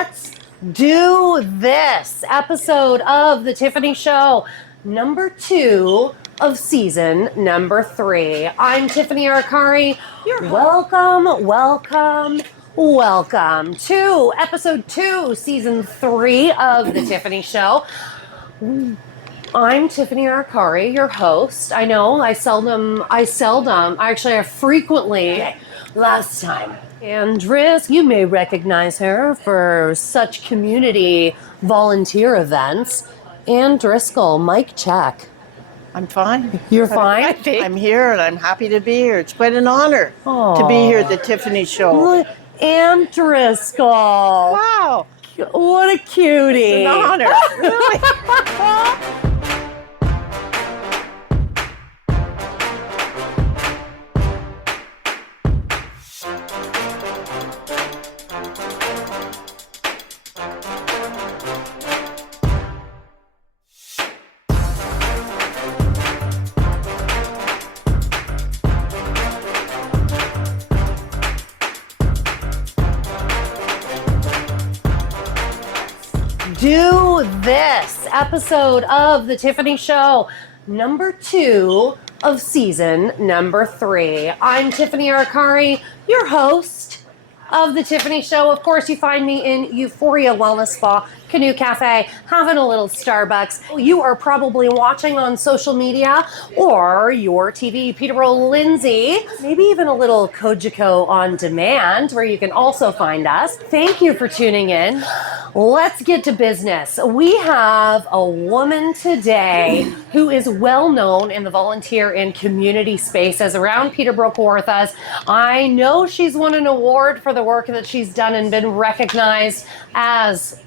Let's do this episode of The Tiffany Show, number 2 of season number 3. I'm Tiffany Arcari. Welcome to episode 2, season 3 of The Tiffany Show. I'm Tiffany Arcari, your host. I know I frequently, last time. Andris, you may recognize her for such community volunteer events. Ann Driscoll, mic check. I'm fine. You're fine? I think. I'm here and I'm happy to be here. It's quite an honor to be here at the Tiffany Show. Ann Driscoll. Wow. What a cutie. It's an honor. Really. Do this episode of The Tiffany Show, number 2 of season number 3. I'm Tiffany Arcari, your host of The Tiffany Show. Of course, you find me in Euphoria Wellness Spa, Canoe Cafe, having a little Starbucks. You are probably watching on social media or your TV, Peterborough Lindsay, maybe even a little Kojiko on demand where you can also find us. Thank you for tuning in. Let's get to business. We have a woman today who is well known in the volunteer and community spaces around Peterborough, Kawarthas. I know she's won an award for the work that she's done and been recognized as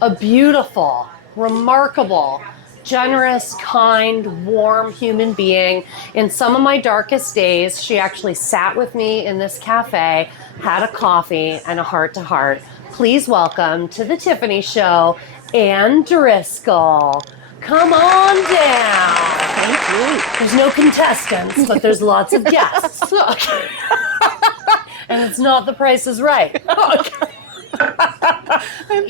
a beautiful, remarkable, generous, kind, warm human being. In some of my darkest days, she actually sat with me in this cafe, had a coffee and a heart-to-heart. Please welcome to the Tiffany Show, Ann Driscoll. Come on down. Thank you. There's no contestants, but there's lots of guests. And it's not The Price is Right.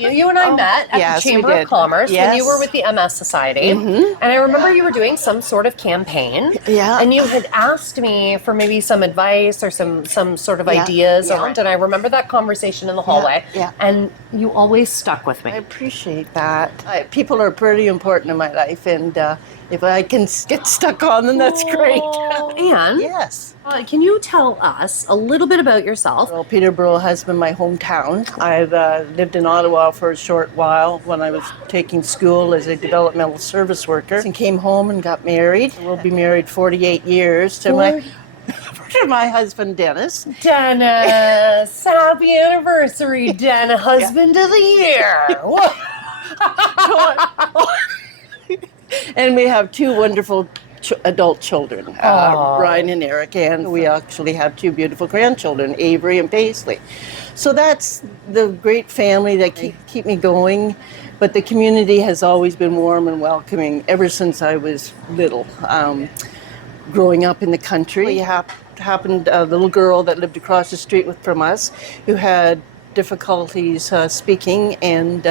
You and I met at the Chamber of Commerce when you were with the MS Society. And I remember you were doing some sort of campaign. Yeah. And you had asked me for maybe some advice or some sort of ideas around. And I remember that conversation in the hallway. Yeah. And you always stuck with me. I appreciate that. People are pretty important in my life, and if I can get stuck on them, that's great. Ann, Yes. can you tell us a little bit about yourself? Well, Peterborough has been my hometown. I've lived in Ottawa for a short while when I was taking school as a developmental service worker, and came home and got married. We'll be married 48 years to my husband, Dennis. Dennis, happy anniversary, Dennis, husband of the year. And we have 2 wonderful adult children, Ryan and Eric, and we actually have 2 beautiful grandchildren, Avery and Paisley. So that's the great family that keep me going. But the community has always been warm and welcoming ever since I was little. Growing up in the country, happened a little girl that lived across the street from us who had difficulties speaking and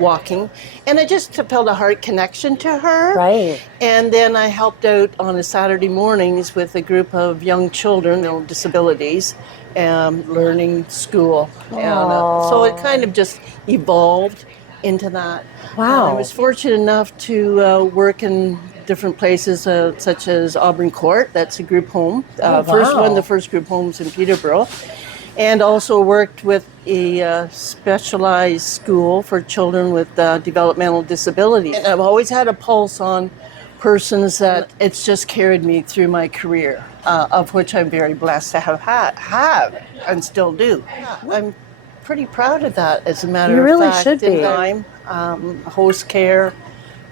walking, and I just felt a heart connection to her. Right. And then I helped out on a Saturday mornings with a group of young children with disabilities, learning school. And so it kind of just evolved into that. Wow. I was fortunate enough to work in different places such as Auburn Court. That's a group home. The first group homes in Peterborough. And also worked with a specialized school for children with developmental disabilities. And I've always had a pulse on persons that it's just carried me through my career, of which I'm very blessed to have and still do. I'm pretty proud of that, as a matter of fact. You really should be. Time, host care,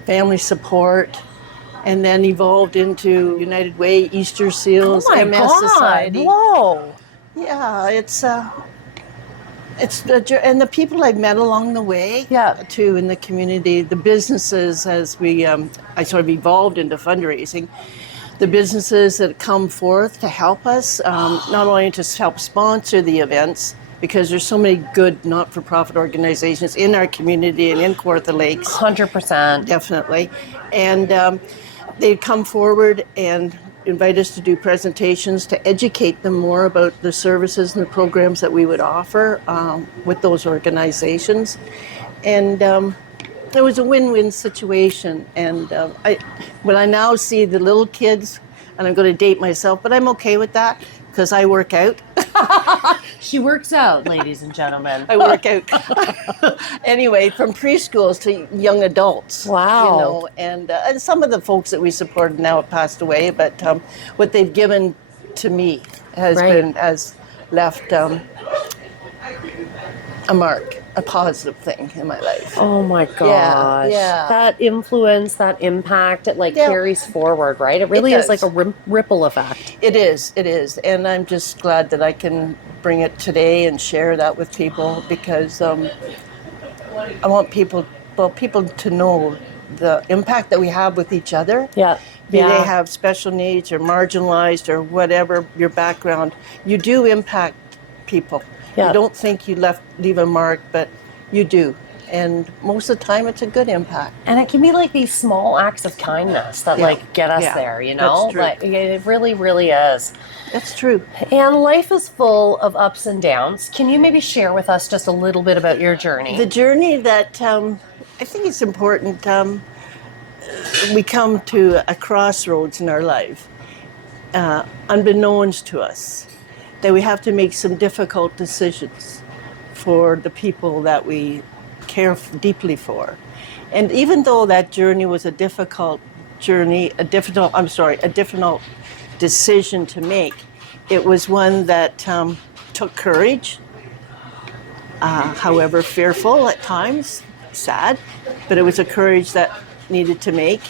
family support, and then evolved into United Way, Easter Seals, MS Society. Whoa. Yeah, it's and the people I've met along the way, too, in the community, the businesses, as I sort of evolved into fundraising, the businesses that come forth to help us, not only to help sponsor the events, because there's so many good not-for-profit organizations in our community and in Kawartha Lakes. 100%. Definitely. And they'd come forward and invite us to do presentations to educate them more about the services and the programs that we would offer with those organizations. And it was a win-win situation. And when I now see the little kids, and I'm going to date myself, but I'm okay with that because I work out. She works out, ladies and gentlemen. I work out. Anyway, from preschools to young adults. Wow. You know, and some of the folks that we supported now have passed away, but what they've given to me has left a mark, a positive thing in my life. Oh my gosh. Yeah. That influence, that impact, it carries forward, right? It really is like a ripple effect. It is. And I'm just glad that I can bring it today and share that with people because I want people to know the impact that we have with each other. Yeah. Be they have special needs or marginalized or whatever your background, you do impact people. Yeah. You don't think you leave a mark, but you do. And most of the time, it's a good impact. And it can be like these small acts of kindness that get us there, you know? That's true. Like, it really, really is. That's true. And life is full of ups and downs. Can you maybe share with us just a little bit about your journey? The journey that I think it's important, we come to a crossroads in our life, unbeknownst to us, that we have to make some difficult decisions for the people that we care deeply for. And even though that journey was a difficult decision to make, it was one that took courage, however fearful at times, sad, but it was a courage that needed to make.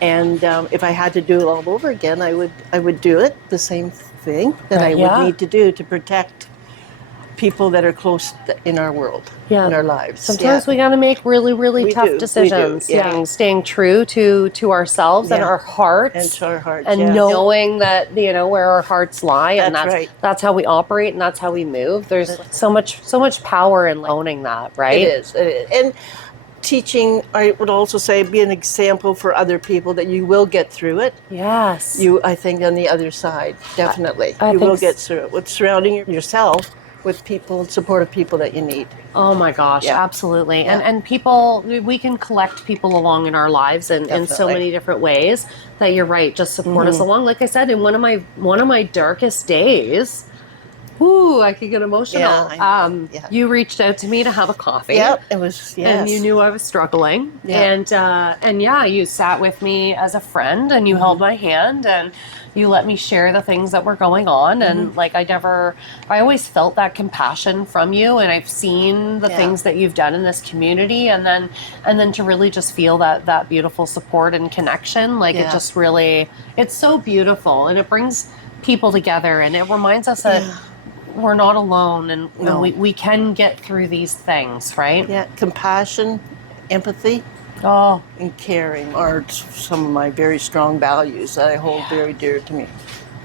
And if I had to do it all over again, I would do it, the same thing that I would need to do to protect people that are close in our world, in our lives. Sometimes we got to make really, really tough decisions. We do, Staying true to ourselves and our hearts. And to our hearts, and knowing that, where our hearts lie. And that's how we operate and that's how we move. There's so much power in owning that, right? It is. And teaching, I would also say, be an example for other people that you will get through it. Yes. I think on the other side, definitely. I you think will get through it with surrounding yourself with people, supportive people that you need. Oh my gosh, absolutely. And people, we can collect people along in our lives in so many different ways that you're right, just support us along. Like I said, in one of my darkest days, I could get emotional. Yeah, you reached out to me to have a coffee. Yep, it was, and you knew I was struggling. Yeah. And you sat with me as a friend and you held my hand and you let me share the things that were going on. And I always felt that compassion from you, and I've seen the things that you've done in this community, and then to really just feel that beautiful support and connection. It just really, it's so beautiful, and it brings people together, and it reminds us that we're not alone, and we can get through these things, right? Yeah, compassion, empathy, and caring are some of my very strong values that I hold very dear to me.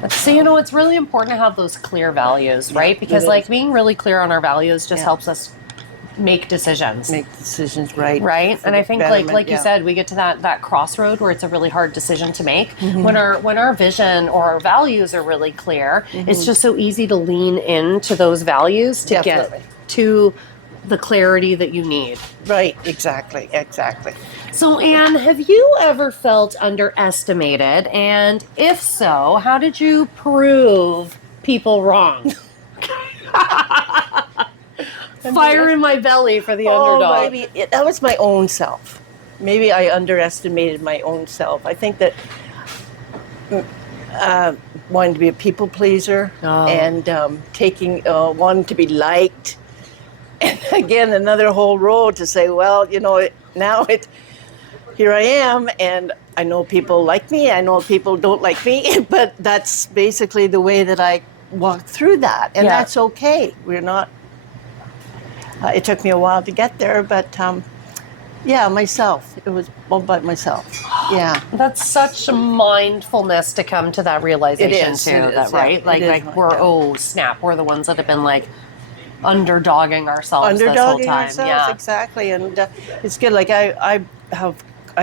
So, it's really important to have those clear values, right? Because being really clear on our values just helps us make decisions. Make decisions right. Right? And I think like you said, we get to that crossroad where it's a really hard decision to make. When our vision or our values are really clear, it's just so easy to lean into those values to get to the clarity that you need. Right, exactly. So, Anne, have you ever felt underestimated? And if so, how did you prove people wrong? Fire in my belly for the underdog. Maybe that was my own self. Maybe I underestimated my own self. I think that wanting to be a people pleaser and wanting to be liked. And again, another whole road to say, well, here I am, and I know people like me, I know people don't like me, but that's basically the way that I walk through that, and that's okay. We're not, it took me a while to get there, but myself. It was all about myself. Yeah. That's such mindfulness to come to that realization too, right? We're, snap, we're the ones that have been like, underdogging ourselves this whole time. Yeah. Exactly, and it's good. Like I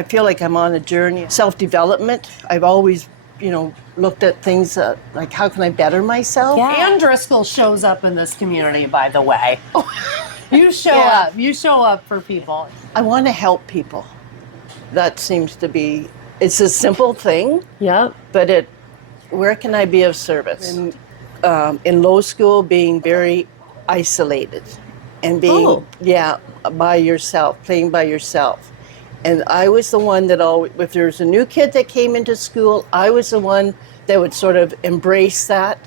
feel like I'm on a journey, self-development. I've always, looked at things like how can I better myself. Yeah. And Driscoll shows up in this community, by the way. You show up. You show up for people. I want to help people. That seems to be. It's a simple thing. Yeah. But where can I be of service? In low school, being very isolated and being by yourself, playing by yourself. And I was the one that always, if there was a new kid that came into school, I was the one that would sort of embrace that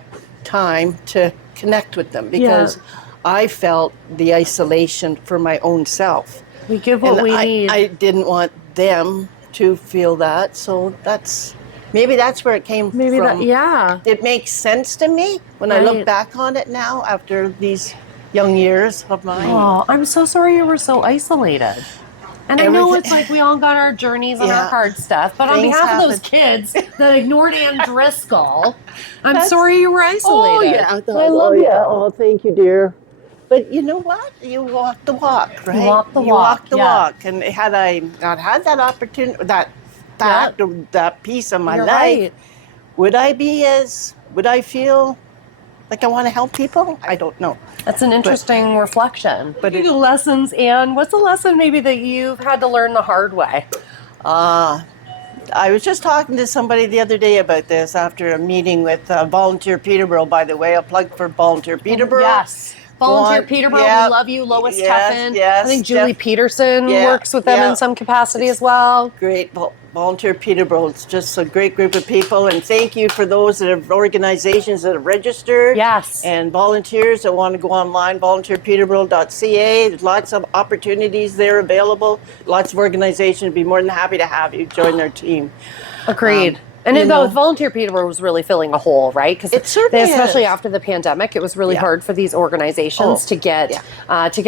time to connect with them because I felt the isolation for my own self. We give what we need. I didn't want them to feel that, so maybe that's where it came from. It makes sense to me when I look back on it now after these young years of mine. Oh, I'm so sorry you were so isolated. And I know it's like we all got our journeys and our hard stuff, but on behalf of those kids that ignored Ann Driscoll, I'm sorry you were isolated. Oh, yeah. I love you. Oh, thank you, dear. But you know what? You walk the walk, right? You walk the walk. You walk the walk. And had I not had that opportunity, that piece of my life, would I feel like I want to help people? I don't know. That's an interesting reflection. But lessons, and what's a lesson maybe that you've had to learn the hard way? I was just talking to somebody the other day about this after a meeting with Volunteer Peterborough, by the way. A plug for Volunteer Peterborough. Yes. Volunteer Peterborough, we love you. Lois Teffin. Yes, I think Julie Peterson works with them in some capacity as well. Great. Volunteer Peterborough. It's just a great group of people. And thank you for those that have organizations that have registered. Yes. And volunteers that want to go online, volunteerpeterborough.ca. There's lots of opportunities there available. Lots of organizations would be more than happy to have you join their team. Agreed. And Volunteer Peterborough was really filling a hole, right? Because it certainly especially is. After the pandemic, it was really hard for these organizations to get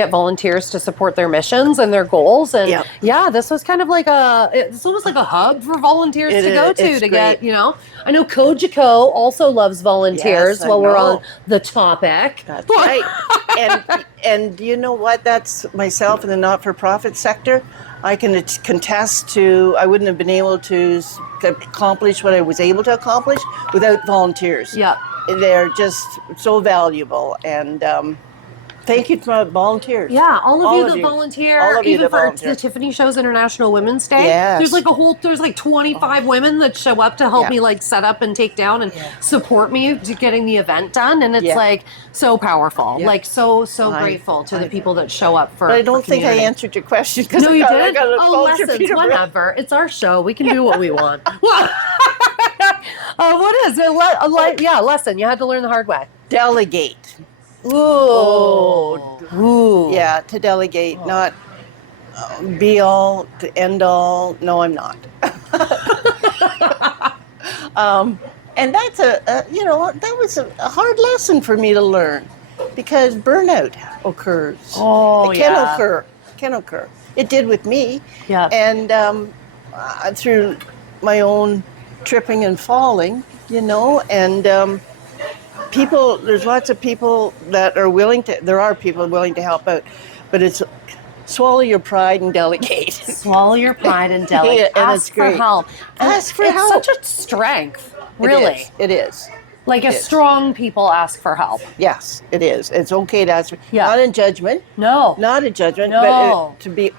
volunteers to support their missions and their goals. And this was kind of like it's almost like a hub for volunteers to go to get, I know Kojiko also loves volunteers while we're on the topic. That's right. And you know what? That's myself in the not-for-profit sector. I can contest to, I wouldn't have been able to accomplish what I was able to accomplish without volunteers. Yeah. They're just so valuable. And thank you to volunteers. Yeah, all of you that volunteer, even for the Tiffany Show's International Women's Day. Yes. There's like 25 women that show up to help me like set up and take down and support me to getting the event done. And it's like so powerful, like so grateful to the people that show up for. But I don't think I answered your question. No, you did? Lessons, whatever. It's our show. We can do what we want. What is it? Lesson. You had to learn the hard way. Delegate. Ooh. Yeah, to delegate, not be all, to end all. No, I'm not. And that's that was a hard lesson for me to learn because burnout occurs. It can occur. It did with me. Yeah. And through my own tripping and falling, and there's lots of people that are there are people willing to help out, but it's swallow your pride and delegate. Swallow your pride and delegate. And Ask for help. Ask for help. It's such a strength, really. It is. Like strong people ask for help. Yes, it is. It's okay to ask. Yeah. Not in judgment. No. Not in judgment. No. But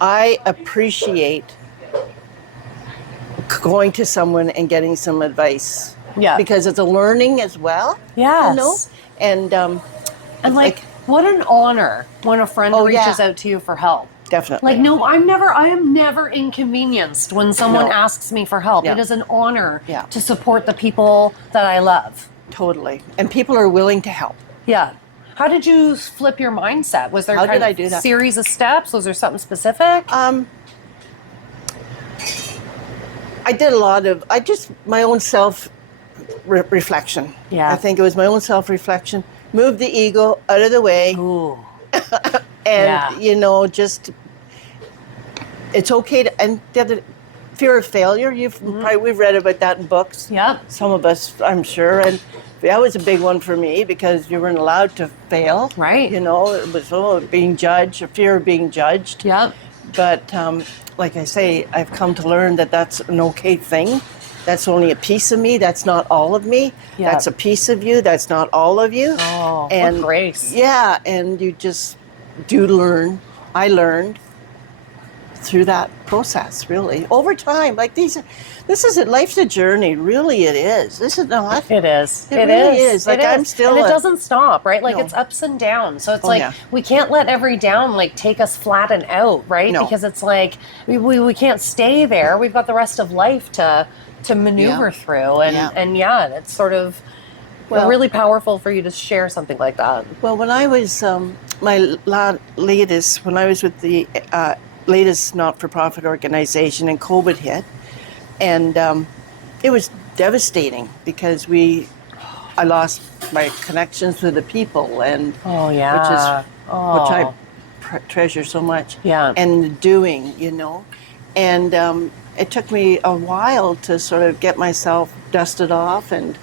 I appreciate going to someone and getting some advice. Yeah. Because it's a learning as well. Yes. And what an honor when a friend reaches out to you for help. Definitely. I am never inconvenienced when someone asks me for help. It is an honor to support the people that I love. Totally. And people are willing to help. Yeah. How did you flip your mindset? Was there do that? Series of steps? Was there something specific? I did a lot of, my own reflection. Yeah. I think it was my own self-reflection. Move the ego out of the way. Ooh. And, just, it's okay to, and the other, fear of failure, we've read about that in books. Yep. Some of us, I'm sure. And that was a big one for me because you weren't allowed to fail. Right. You know, it was being judged, a fear of being judged. Yep. But like I say, I've come to learn that that's an okay thing. That's only a piece of me. That's not all of me. Yeah. That's a piece of you. That's not all of you. Oh, and what grace. Yeah, and you just do learn. I learned through that process, really, over time. Like this is it. Life's a journey. Really, it is. This is not. It is. It really is. Like, I'm still and it doesn't stop, right? Like No. it's ups and downs. So it's Oh, like yeah. we can't let every down like take us flat and out, right? No. Because it's like we can't stay there. We've got the rest of life to maneuver through, and it's sort of really powerful for you to share something like that. Well, when I was when I was with the latest not-for-profit organization, and COVID hit, and it was devastating because I lost my connections with the people, and which I treasure so much. Yeah. And the doing, you know, and it took me a while to sort of get myself dusted off and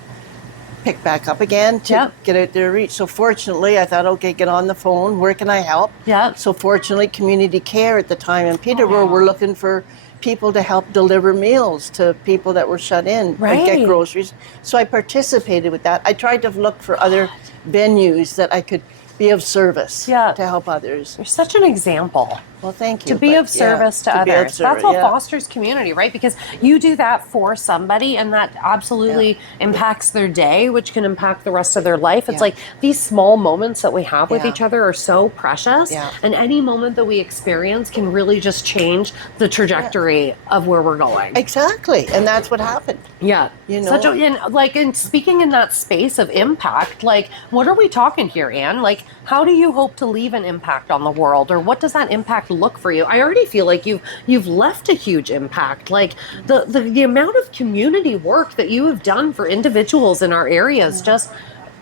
pick back up again to get out there and reach. So fortunately, I thought, okay, get on the phone. Where can I help? Yeah. So fortunately, community care at the time in Peterborough were looking for people to help deliver meals to people that were shut in and get groceries. So I participated with that. I tried to look for other venues that I could be of service to help others. You're such an example. Well, thank you. To be of service to others. That's what yeah. fosters community, right? Because you do that for somebody and that absolutely impacts their day, which can impact the rest of their life. It's like these small moments that we have with each other are so precious. Yeah. And any moment that we experience can really just change the trajectory of where we're going. Exactly. And that's what happened. Yeah. You know? And speaking in that space of impact, like, what are we talking here, Anne? Like, how do you hope to leave an impact on the world? Or what does that impact look for you? I already feel like you've left a huge impact. Like the amount of community work that you have done for individuals in our area is just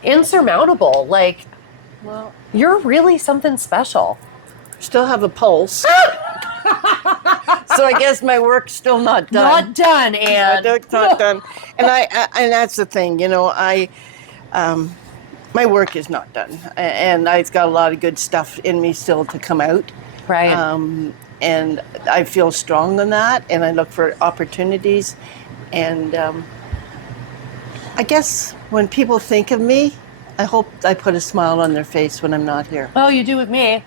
insurmountable. Like, well, you're really something special. Still have a pulse. So I guess my work's still not done. Not done, Anne. Not done. And and that's the thing, you know, my work is not done, and I've got a lot of good stuff in me still to come out. Right. And I feel strong on that, and I look for opportunities. And I guess when people think of me, I hope I put a smile on their face when I'm not here. Oh, you do with me.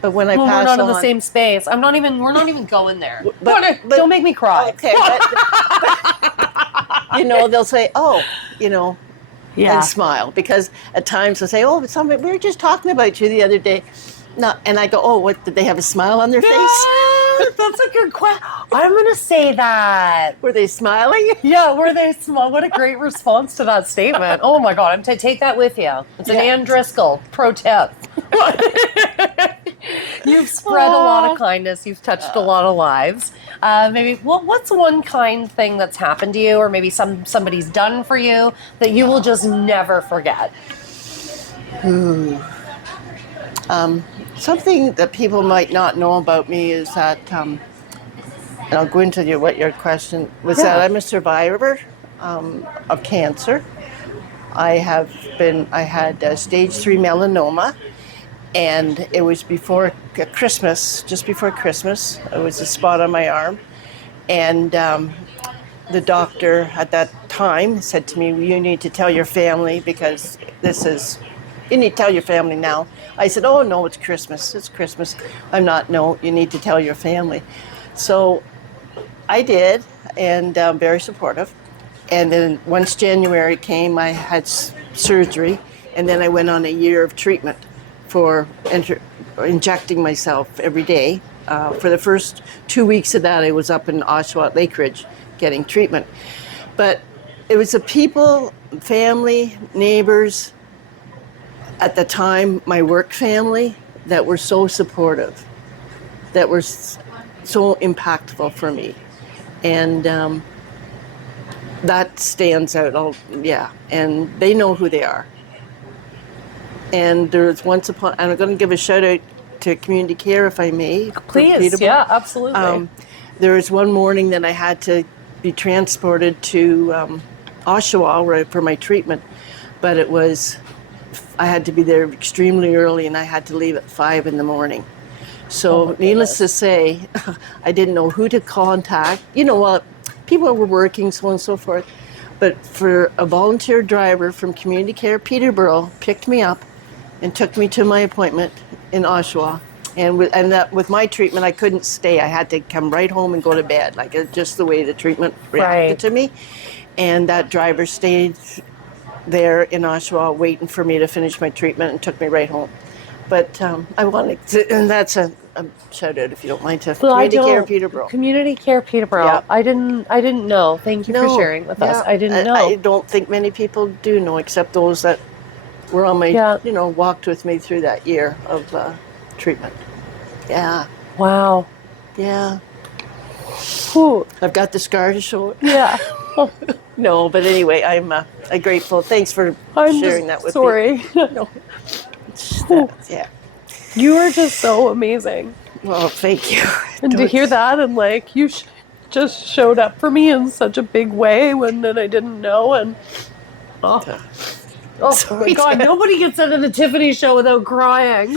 But when I Well, pass we're not on, in the same space. We're not even going there. But don't make me cry. Okay. But, you know, they'll say, "Oh, you know," and smile, because at times they'll say, "Oh, we were just talking about you the other day." No, and I go, "Oh, what, did they have a smile on their face?" That's a good question. I'm going to say that. Were they smiling? Yeah, were they small? What a great response to that statement. Oh my God, I'm to take that with you. It's an Ann Driscoll pro tip. You've spread a lot of kindness. You've touched a lot of lives. Maybe what's one kind thing that's happened to you, or maybe somebody's done for you that you will just never forget? Something that people might not know about me is that, and I'll go into what your question was, that I'm a survivor of cancer. I had stage 3 melanoma, and it was before Christmas, just before Christmas. It was a spot on my arm, and the doctor at that time said to me, "You need to tell your family, because you need to tell your family now." I said, "Oh, no, it's Christmas. It's Christmas." "No, you need to tell your family." So I did, and very supportive. And then once January came, I had surgery, and then I went on a year of treatment for injecting myself every day. For the first 2 weeks of that, I was up in Oshawa at Lake Ridge getting treatment. But it was the people, family, neighbors, at the time, my work family, that were so supportive, that were so impactful for me. And that stands out. And they know who they are. And there's and I'm going to give a shout out to community care, if I may. Please, yeah, absolutely. There was one morning that I had to be transported to Oshawa for my treatment. but I had to be there extremely early, and I had to leave at 5 in the morning. So needless to say, I didn't know who to contact. People were working, so on and so forth. But for a volunteer driver from Community Care Peterborough picked me up and took me to my appointment in Oshawa. And with my treatment, I couldn't stay. I had to come right home and go to bed, just the way the treatment reacted to me. And that driver stayed there in Oshawa waiting for me to finish my treatment and took me right home. But I wanted to, and that's a shout out, if you don't mind, to Community Care Peterborough. Community Care Peterborough. Yeah. I didn't know. Thank you for sharing with us. I didn't know. I don't think many people do know, except those that were on my, walked with me through that year of treatment. Yeah. Wow. Yeah. Whew. I've got the scar to show it. Yeah. No, but anyway, I'm grateful. Thanks for sharing that with me. Sorry. No. Yeah. You are just so amazing. Well, thank you. And to hear that, and you just showed up for me in such a big way when I didn't know, and oh my God, nobody gets into the Tiffany Show without crying.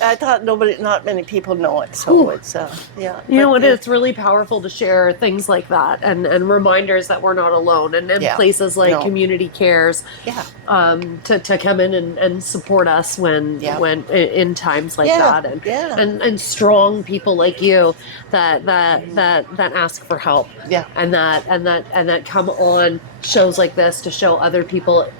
I thought not many people know it, so it's yeah. It's really powerful to share things like that and reminders that we're not alone, and places like Community Cares, to come in and support us when in times like that, and strong people like you that ask for help, and that come on shows like this to show other people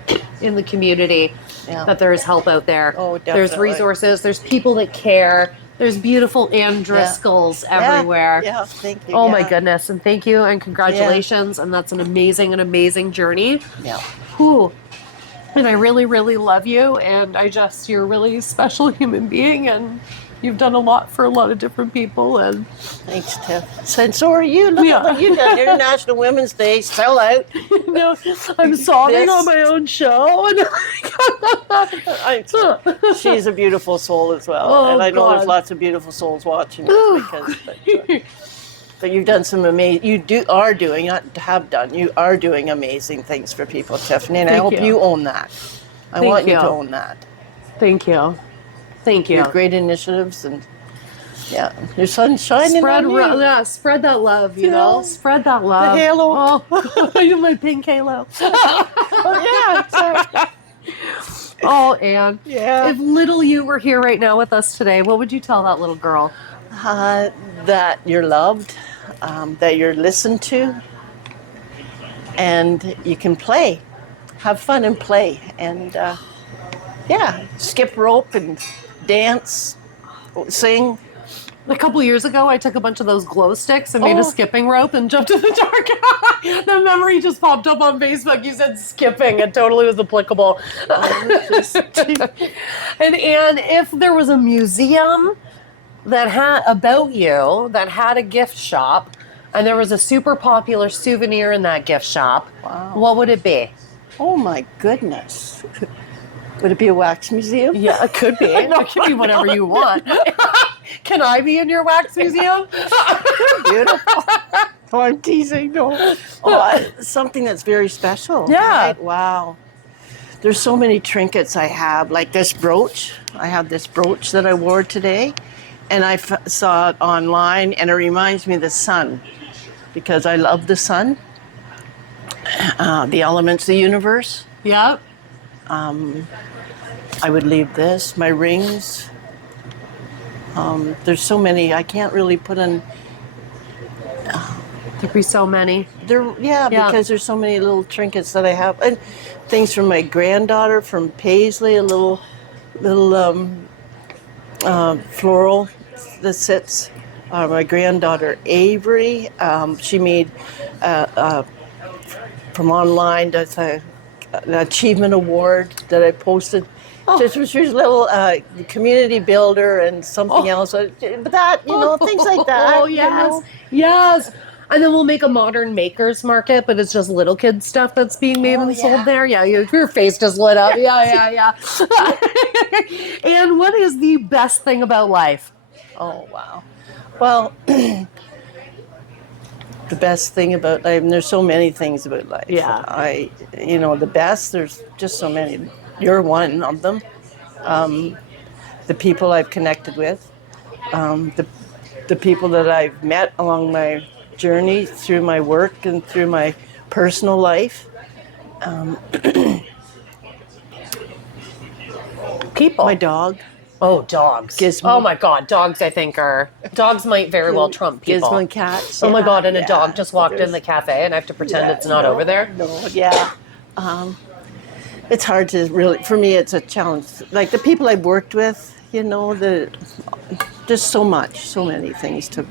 in the community that there is help out there. Oh, definitely. There's resources. There's people that care. There's beautiful Ann Driscolls everywhere. Yeah, thank you. Oh my goodness, and thank you, and congratulations, and that's an amazing journey. Yeah. Whew. And I really, really love you, and you're a really special human being, and you've done a lot for a lot of different people. And thanks, Tiff. And so are you. Look at what you've done. International Women's Day, sell out. I'm sobbing on my own show. She's a beautiful soul as well. And I know there's lots of beautiful souls watching this but you've done some amazing, you are doing amazing things for people, Tiffany, and I hope you own that. I want you to own that. Thank you. Thank you. Your great initiatives, and your sun's shining on you. Spread that love, you know. Spread that love. The halo. Oh, my pink halo. Sorry. Oh, Ann. Yeah. If little you were here right now with us today, what would you tell that little girl? That you're loved, that you're listened to, and you can play. Have fun and play. And, skip rope and dance, sing. A couple years ago, I took a bunch of those glow sticks and made a skipping rope and jumped in the dark. The memory just popped up on Facebook. You said skipping. It totally was applicable. And Ann, if there was a museum that had a gift shop, and there was a super popular souvenir in that gift shop, what would it be? Oh my goodness. Would it be a wax museum? Yeah, it could be. It could be whatever you want. Can I be in your wax museum? Beautiful. Oh, I'm teasing. No. Something that's very special. Yeah. Right? Wow. There's so many trinkets I have, like this brooch. I have this brooch that I wore today, and I saw it online, and it reminds me of the sun, because I love the sun, the elements of the universe. Yep. I would leave this, my rings. There's so many, I can't really put in. There'd be so many. Because there's so many little trinkets that I have. And things from my granddaughter from Paisley, a little floral that sits. My granddaughter Avery, she made from online, that's an achievement award that I posted. Just was a little community builder and something else. But that, things like that. Oh, yes. Yes. And then we'll make a modern makers market, but it's just little kid stuff that's being made and sold there. Yeah, your face just lit up. Yeah. And what is the best thing about life? Oh, wow. Well, the best thing about life, and there's so many things about life. Yeah. The best, there's just so many. You're one of them. The people I've connected with, the people that I've met along my journey through my work and through my personal life. People. My dog. Oh, dogs. Gizmo. Oh my God, dogs. I think dogs might very well trump people. Gizmo and cats. Oh my yeah, God, and a yeah. dog just walked in the cafe, and I have to pretend it's not over there. No, yeah. It's hard to really, for me, it's a challenge. Like the people I've worked with, there's so many things to.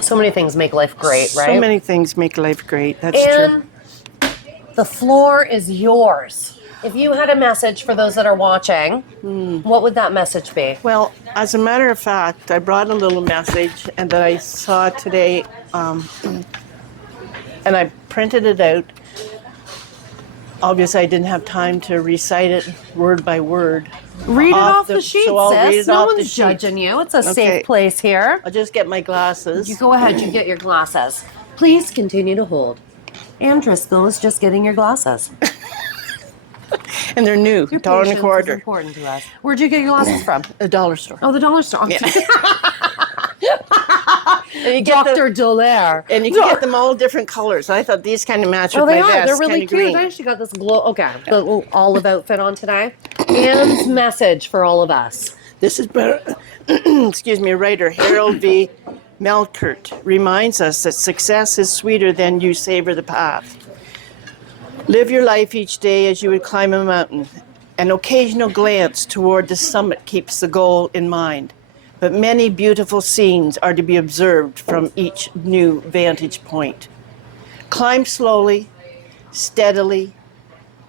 So many things make life great, right? So many things make life great. That's and true. The floor is yours. If you had a message for those that are watching, what would that message be? Well, as a matter of fact, I brought a little message and that I saw today, and I printed it out. Obviously, I didn't have time to recite it word by word. Read it off the sheet, so I'll read sis. it No off the one's sheet. judging you. It's a Okay. safe place here. I'll just get my glasses. You go ahead, you get your glasses. Please continue to hold. Ann Driscoll is just getting your glasses. And they're new, Your $1.25. patience is important to us. Where'd you get your glasses from? A dollar store. Oh, the dollar store. Yeah. And you get Dr. Delaire. And you can get them all different colors. I thought these kind of match with Oh, they my are. vest. They're really kinda cute. green. I actually got this glow. Okay, the little olive outfit on today. Ann's message for all of us. This is excuse me, writer Harold V. Melkert reminds us that success is sweeter than you savor the path. Live your life each day as you would climb a mountain. An occasional glance toward the summit keeps the goal in mind. But many beautiful scenes are to be observed from each new vantage point. Climb slowly, steadily,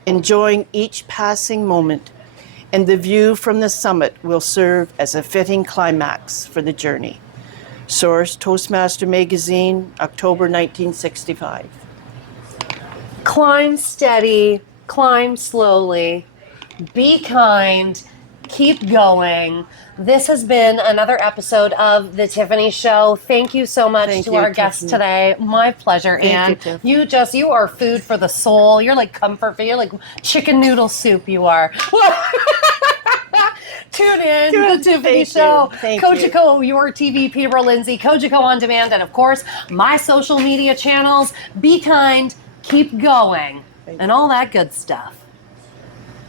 enjoying each passing moment, and the view from the summit will serve as a fitting climax for the journey. Source, Toastmaster Magazine, October 1965. Climb steady, climb slowly, be kind, keep going. This has been another episode of The Tiffany Show. Thank you so much Thank to you, our guest Tiffany. today. My pleasure, Ann. Thank you, You are food for the soul. You're like comfort food. You're like chicken noodle soup, you are. Tune in to The Tiffany Thank Show. you. Thank Kojiko, your TV, Peterborough, Lindsay, Kojiko On Demand, and of course, my social media channels. Be kind, keep going, and all that good stuff.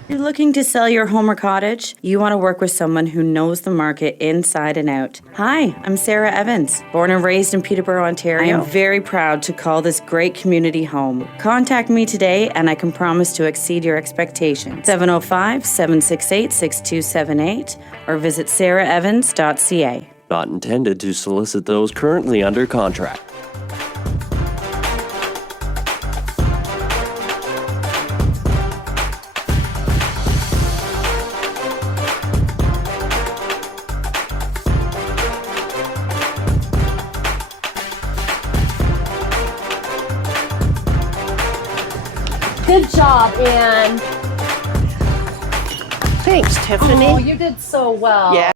You're looking to sell your home or cottage? You want to work with someone who knows the market inside and out. Hi, I'm Sarah Evans, born and raised in Peterborough, Ontario. I am very proud to call this great community home. Contact me today and I can promise to exceed your expectations. 705-768-6278 or visit sarahevans.ca. Not intended to solicit those currently under contract. Good job, Ann. Thanks, Tiffany. Oh, you did so well. Yeah.